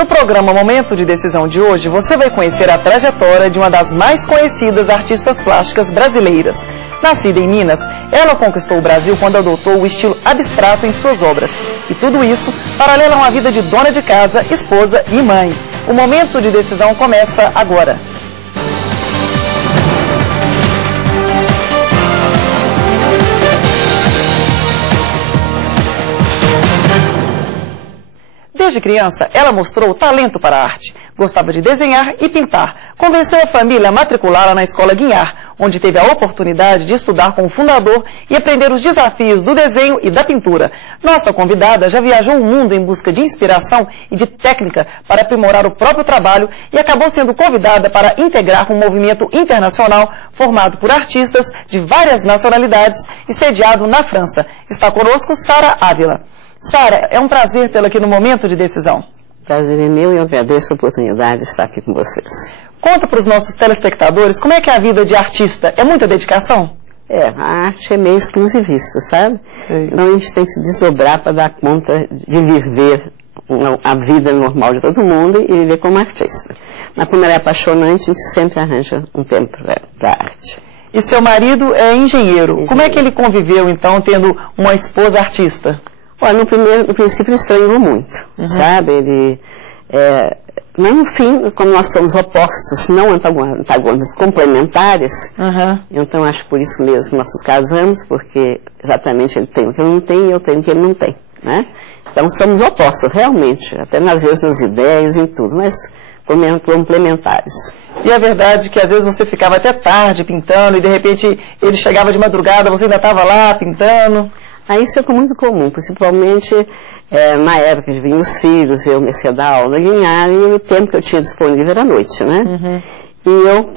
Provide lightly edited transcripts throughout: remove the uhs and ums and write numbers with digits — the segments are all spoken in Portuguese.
No programa Momento de Decisão de hoje, você vai conhecer a trajetória de uma das mais conhecidas artistas plásticas brasileiras. Nascida em Minas, ela conquistou o Brasil quando adotou o estilo abstrato em suas obras. E tudo isso paralela a uma vida de dona de casa, esposa e mãe. O Momento de Decisão começa agora. Desde criança, ela mostrou talento para a arte. Gostava de desenhar e pintar. Convenceu a família a matriculá-la na Escola Guinhar, onde teve a oportunidade de estudar com o fundador e aprender os desafios do desenho e da pintura. Nossa convidada já viajou o mundo em busca de inspiração e de técnica para aprimorar o próprio trabalho e acabou sendo convidada para integrar um movimento internacional formado por artistas de várias nacionalidades e sediado na França. Está conosco Sara Ávila. Sara, é um prazer tê-la aqui no Momento de Decisão. Prazer é meu e eu agradeço a oportunidade de estar aqui com vocês. Conta para os nossos telespectadores como é que é a vida de artista. É muita dedicação? A arte é meio exclusivista, sabe? Sim. Então a gente tem que se desdobrar para dar conta de viver a vida normal de todo mundo e viver como artista. Mas como ela é apaixonante, a gente sempre arranja um tempo para a arte. E seu marido é engenheiro. Como é que ele conviveu, então, tendo uma esposa artista? Olha, no princípio ele estranhou muito, sabe? Mas no fim, como nós somos opostos, não antagônicos, complementares, então acho por isso mesmo que nós nos casamos, porque exatamente ele tem o que eu não tenho e eu tenho o que ele não tem, né? Então somos opostos, realmente, até às vezes nas ideias e em tudo, mas complementares. E é verdade que às vezes você ficava até tarde pintando e de repente ele chegava de madrugada, você ainda estava lá pintando? Isso é muito comum, principalmente na época que vinham os filhos, eu comecei a dar aula Guinhar e o tempo que eu tinha disponível era à noite, né? E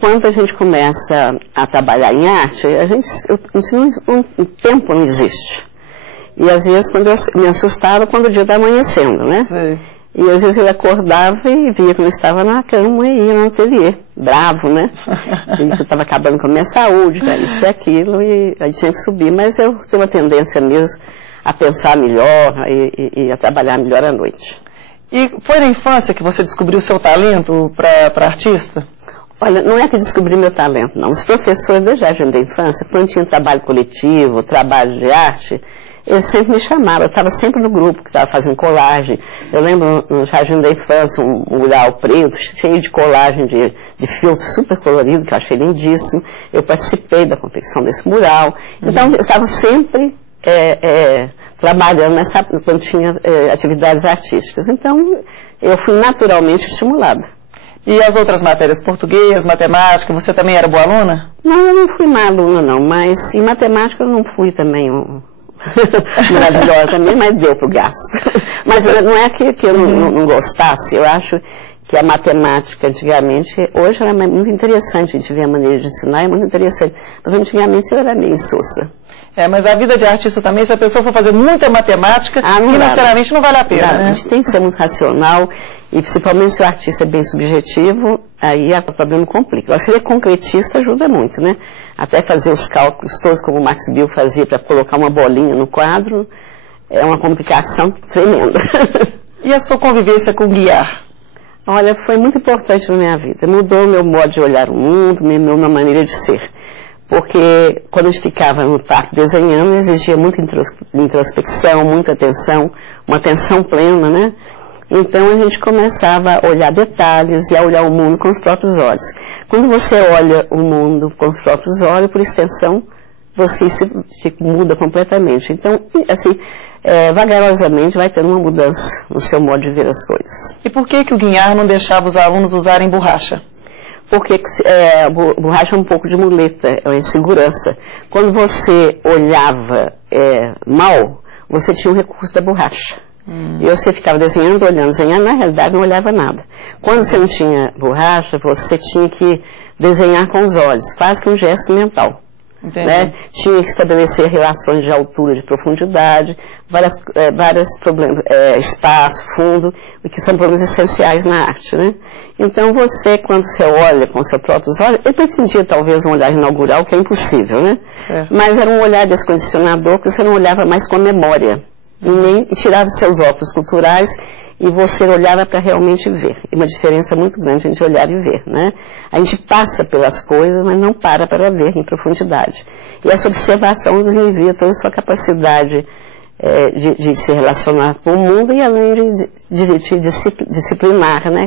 quando a gente começa a trabalhar em arte, o tempo não existe. E às vezes eu me assustava quando o dia está amanhecendo, né? Sim. E às vezes ele acordava e via que eu estava na cama e ia no ateliê, bravo, né? E eu estava acabando com a minha saúde, isso e aquilo, e aí tinha que subir, mas eu tenho uma tendência mesmo a pensar melhor e a trabalhar melhor à noite. E foi na infância que você descobriu o seu talento para artista? Olha, não é que eu descobri meu talento, não. Os professores do Jardim da Infância, quando tinha trabalho coletivo, trabalho de arte, eles sempre me chamavam, eu estava sempre no grupo que estava fazendo colagem. Eu lembro no Jardim da Infância, um mural preto, cheio de colagem de filtro super colorido, que eu achei lindíssimo. Eu participei da confecção desse mural. Então, eu estava sempre trabalhando quando tinha atividades artísticas. Então, eu fui naturalmente estimulada. E as outras matérias, português, matemática, você também era boa aluna? Não, eu não fui má aluna, não, mas em matemática eu não fui também maravilhosa também, mas deu para o gasto. Mas não é que eu não gostasse, eu acho que a matemática antigamente, hoje ela é muito interessante, a gente vê a maneira de ensinar, é muito interessante, mas antigamente ela era meio insossa. Mas a vida de artista também, se a pessoa for fazer muita matemática, financeiramente não vale a pena, né? A gente tem que ser muito racional, e principalmente se o artista é bem subjetivo, aí o problema complica. Agora, se ele é concretista, ajuda muito, né? Até fazer os cálculos todos, como o Max Bill fazia, para colocar uma bolinha no quadro, é uma complicação tremenda. E a sua convivência com Guiar? Olha, foi muito importante na minha vida. Mudou meu modo de olhar o mundo, minha maneira de ser. Porque quando a gente ficava no parque desenhando, exigia muita introspecção, muita atenção, uma atenção plena, né? Então a gente começava a olhar detalhes e a olhar o mundo com os próprios olhos. Quando você olha o mundo com os próprios olhos, por extensão, você se muda completamente. Então, assim, vagarosamente vai ter uma mudança no seu modo de ver as coisas. E por que o Guinhar não deixava os alunos usarem borracha? Porque borracha é um pouco de muleta, é insegurança. Quando você olhava mal, você tinha o recurso da borracha. E você ficava desenhando, olhando, desenhando, na realidade não olhava nada. Quando você não tinha borracha, você tinha que desenhar com os olhos, quase que um gesto mental. Né? Tinha que estabelecer relações de altura, de profundidade, vários problemas, espaço, fundo, que são problemas essenciais na arte, né? Então você, quando você olha com seus próprios olhos, eu pretendia talvez um olhar inaugural, que é impossível, né? Certo. Mas era um olhar descondicionador, que você não olhava mais com a memória, e nem tirava seus óculos culturais e você olhava para realmente ver. E uma diferença muito grande entre olhar e ver, né? A gente passa pelas coisas, mas não para ver em profundidade. E essa observação desenvolvia toda a sua capacidade de se relacionar com o mundo e além de disciplinar, né?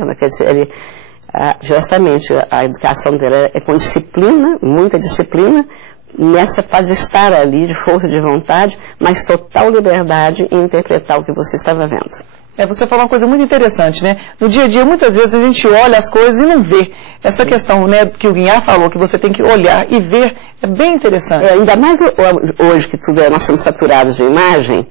Justamente a educação dela é com disciplina, muita disciplina, nessa fase de estar ali, de força de vontade, mas total liberdade em interpretar o que você estava vendo. Você falou uma coisa muito interessante, né? No dia a dia, muitas vezes, a gente olha as coisas e não vê. Essa questão, né, que o Guignard falou, que você tem que olhar e ver, é bem interessante. Ainda mais hoje que nós somos saturados de imagem,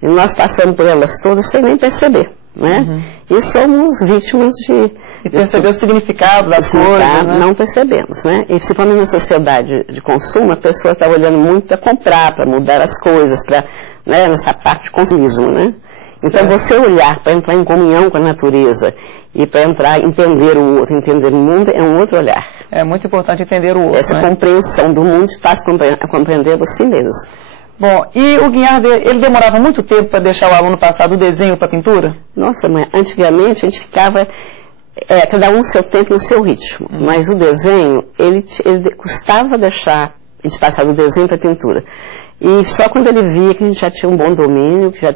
e nós passamos por elas todas sem nem perceber, né? E somos vítimas de perceber o significado das coisas, né? Não percebemos, né? E principalmente na sociedade de consumo, a pessoa está olhando muito para comprar, para mudar as coisas, para, né, nessa parte de consumismo, né? Então, você olhar para entrar em comunhão com a natureza e para entender o outro, entender o mundo, é um outro olhar. É muito importante entender o outro, essa compreensão do mundo te faz compreender você mesmo. Bom, e o Guignard, ele demorava muito tempo para deixar o aluno passar do desenho para a pintura? Nossa, mãe, antigamente a gente ficava, cada um seu tempo no seu ritmo, mas o desenho, ele custava deixar a gente passar do desenho para a pintura. E só quando ele via que a gente já tinha um bom domínio, que já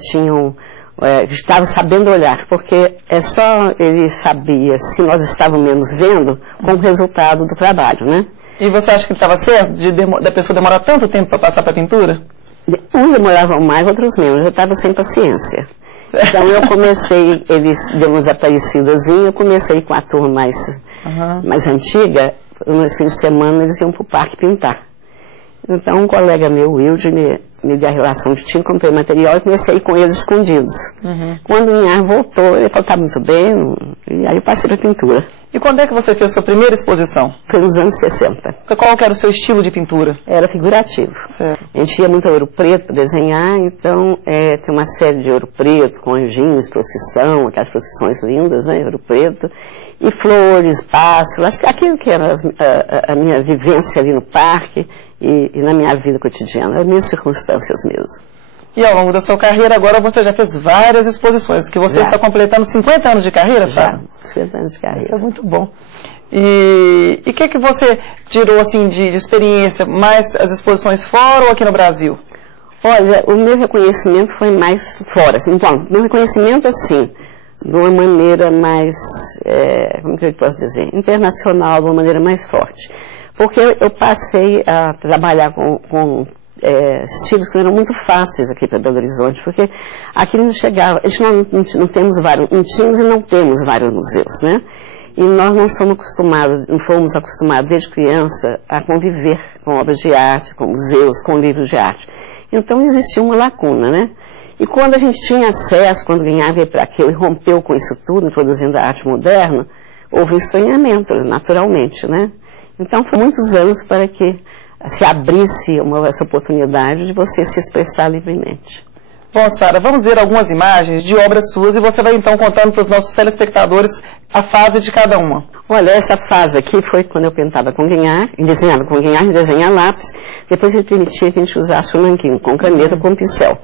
estava sabendo olhar, porque só ele sabia se nós estávamos vendo com o resultado do trabalho, né? E você acha que estava certo da pessoa demorar tanto tempo para passar para a pintura? Uns demoravam mais, outros menos. Eu estava sem paciência. Então eu comecei, eles deu uma desaparecidazinha, eu comecei com a turma mais antiga, nos fins de semana eles iam para o parque pintar. Então um colega meu, Wilde, me deu a relação de tinta, comprei material e comecei a ir com eles escondidos. Quando o Guignard voltou, ele falou, tá muito bem, e aí eu passei para pintura. E quando é que você fez sua primeira exposição? Foi nos anos 60. Qual que era o seu estilo de pintura? Era figurativo. Certo. A gente ia muito a Ouro Preto para desenhar, então tem uma série de Ouro Preto, com anjinhos, procissão, aquelas procissões lindas, né, Ouro Preto, e flores, pássaros, aquilo que era a minha vivência ali no parque e na minha vida cotidiana, as minhas circunstâncias mesmo. E ao longo da sua carreira, agora você já fez várias exposições, que você está completando 50 anos de carreira, sabe? 50 anos de carreira. Isso é muito bom. E o que você tirou, assim, de experiência, mais as exposições fora ou aqui no Brasil? Olha, o meu reconhecimento foi mais fora. Assim, então, meu reconhecimento, assim, de uma maneira mais, como que eu posso dizer, internacional, de uma maneira mais forte. Porque eu passei a trabalhar com estilos que eram muito fáceis aqui para Belo Horizonte, porque aqui não chegava, a gente não temos vários, não tínhamos e não temos vários museus, né? E nós não fomos acostumados desde criança a conviver com obras de arte, com museus, com livros de arte. Então existia uma lacuna, né? E quando a gente tinha acesso, quando Guignard veio para aqui e rompeu com isso tudo, introduzindo a arte moderna, houve um estranhamento, naturalmente, né? Então foi muitos anos para que se abrisse essa oportunidade de você se expressar livremente. Bom, Sara, vamos ver algumas imagens de obras suas e você vai então contando para os nossos telespectadores a fase de cada uma. Olha, essa fase aqui foi quando eu pintava com Guignard, desenhava com Guignard, desenhava lápis, depois ele permitia que a gente usasse o nanquim, com caneta, com pincel.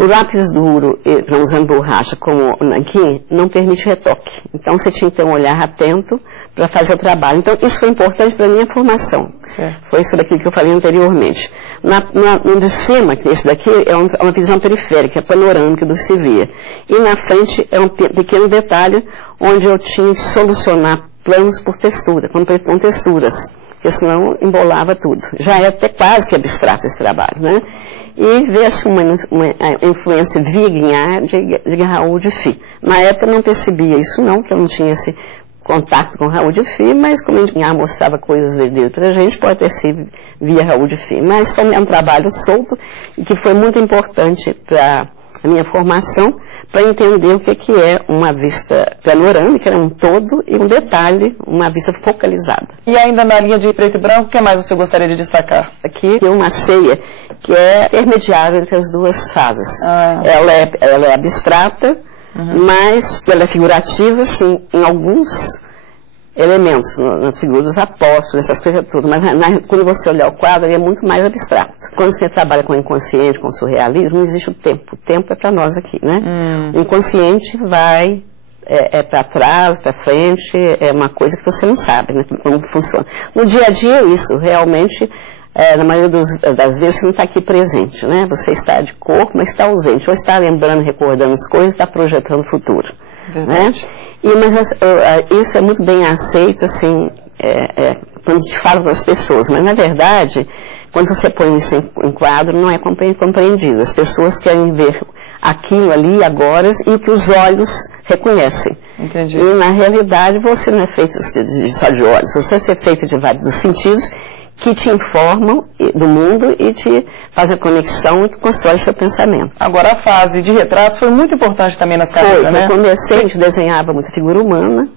O lápis duro, usando borracha como o nanquim, não permite retoque. Então você tinha que ter um olhar atento para fazer o trabalho. Então isso foi importante para a minha formação. Certo. Foi sobre aquilo que eu falei anteriormente. No de cima, que esse daqui é uma visão periférica, panorâmica do que se via. E na frente é um pequeno detalhe onde eu tinha que solucionar planos por textura, com texturas, porque senão embolava tudo. Já é até quase que abstrato esse trabalho, né? E vê-se uma influência via Guignard de Raul Dufy. Na época eu não percebia isso não, que eu não tinha esse contato com Raul Dufy, mas como Guignard mostrava coisas dele para a gente, pode ter sido via Raul Dufy. Mas foi um trabalho solto e que foi muito importante para a minha formação, para entender o que é uma vista panorâmica, um todo e um detalhe, uma vista focalizada. E ainda na linha de preto e branco, o que mais você gostaria de destacar? Aqui tem uma ceia que é intermediária entre as duas fases. Ela é abstrata, mas ela é figurativa, sim, em alguns elementos nas figuras dos apóstolos, essas coisas tudo, mas quando você olhar o quadro, ele é muito mais abstrato. Quando você trabalha com o inconsciente, com o surrealismo, não existe o tempo. O tempo é para nós aqui, né? O inconsciente vai para trás, para frente, é uma coisa que você não sabe, né, como funciona. No dia a dia, isso realmente, na maioria das vezes, você não está aqui presente, né? Você está de corpo, mas está ausente. Ou está lembrando, recordando as coisas, está projetando o futuro. Né? Mas isso é muito bem aceito, assim, quando a gente fala com as pessoas, mas na verdade, quando você põe isso em quadro, não é compreendido. As pessoas querem ver aquilo ali agora e o que os olhos reconhecem. Entendi. E na realidade você não é feito só de olhos, você é feito de vários dos sentidos que te informam do mundo e te fazem a conexão e que constrói seu pensamento. Agora, a fase de retratos foi muito importante também na sua carreira, né? Eu comecei, a gente desenhava muita figura humana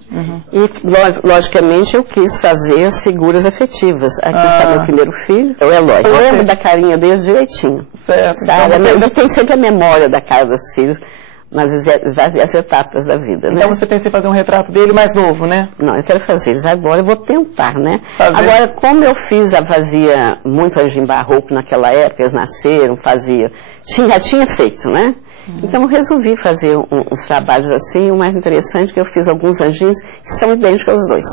e, logicamente, eu quis fazer as figuras afetivas. Aqui está meu primeiro filho, é o Eloy. Eu lembro da carinha dele direitinho. Certo. Sabe? Então, a gente tem sempre a memória da cara dos filhos, mas as etapas da vida, né? Então você pensa em fazer um retrato dele mais novo, né? Não, eu quero fazer eles agora, eu vou tentar, né? Fazer. Agora, como eu fazia muito Anjim Barroco naquela época, eles nasceram, já tinha feito, né? Então eu resolvi fazer uns trabalhos assim, o mais interessante é que eu fiz alguns anjinhos que são idênticos aos dois.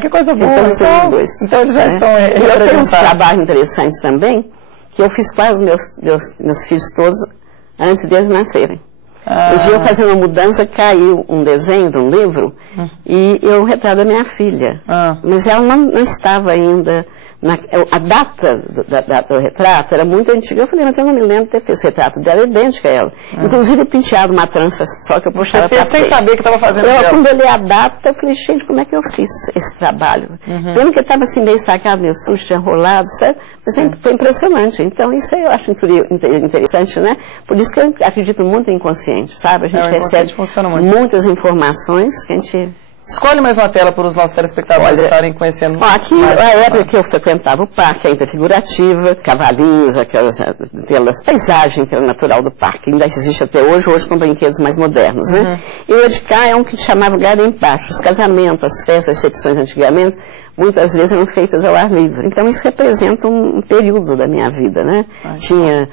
Que coisa boa! Então são os dois. Então eles já estão E eu tenho uns trabalhos interessantes também, que eu fiz quase meus filhos todos antes deles nascerem. Um dia eu fazia uma mudança, caiu um desenho de um livro e eu retrato a minha filha. Mas ela não estava ainda... a data do retrato era muito antiga. Eu falei, mas eu não me lembro de ter feito esse retrato dela, é idêntica a ela. Inclusive penteado uma trança só que eu puxava para frente. Sem saber que estava fazendo Quando eu li a data, eu falei, gente, como é que eu fiz esse trabalho? Lembro que estava assim meio estacado, meio sujo, tinha enrolado, sabe? Mas foi impressionante. Então isso eu acho interessante, né? Por isso que eu acredito muito em inconsciente, sabe? A gente recebe muitas informações que a gente... Escolhe mais uma tela para os nossos telespectadores estarem conhecendo aqui mais. A época que eu frequentava o parque, ainda figurativa, cavalinhos, aquelas paisagens que era natural do parque. Ainda existe até hoje com brinquedos mais modernos, né? E o de cá é um que chamava Garimbacho. Os casamentos, as festas, as recepções antigamente, muitas vezes eram feitas ao ar livre. Então isso representa um período da minha vida, né? Tinha...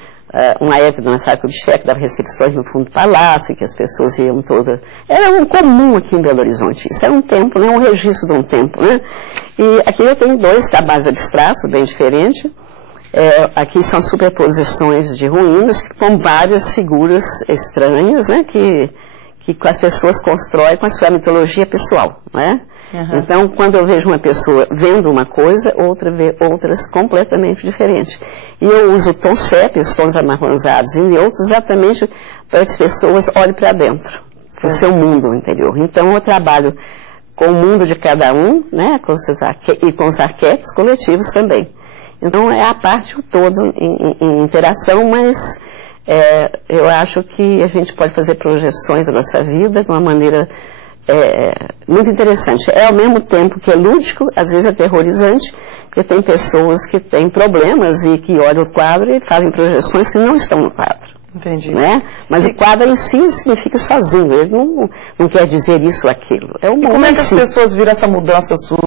uma época na Sá Kubitschek, dava recepções no fundo do palácio, que as pessoas iam todas... Era um comum aqui em Belo Horizonte. Isso era um tempo, né? Um registro de um tempo, né? E aqui eu tenho dois trabalhos abstratos, bem diferentes. Aqui são superposições de ruínas, com várias figuras estranhas, né? Que as pessoas constroem com a sua mitologia pessoal, né? Então, quando eu vejo uma pessoa vendo uma coisa, outra vê outras completamente diferentes. E eu uso o tom sépia, os tons amarronzados e outros, exatamente para que as pessoas olhem para dentro, para o seu mundo interior. Então, eu trabalho com o mundo de cada um, né? E com os arquétipos coletivos também. Então, é a parte toda em interação, mas... eu acho que a gente pode fazer projeções da nossa vida de uma maneira muito interessante. Ao mesmo tempo que é lúdico, às vezes aterrorizante, porque tem pessoas que têm problemas e que olham o quadro e fazem projeções que não estão no quadro. Entendi. Né? Mas o quadro em si significa sozinho, ele não quer dizer isso ou aquilo. Como é que as pessoas viram essa mudança sua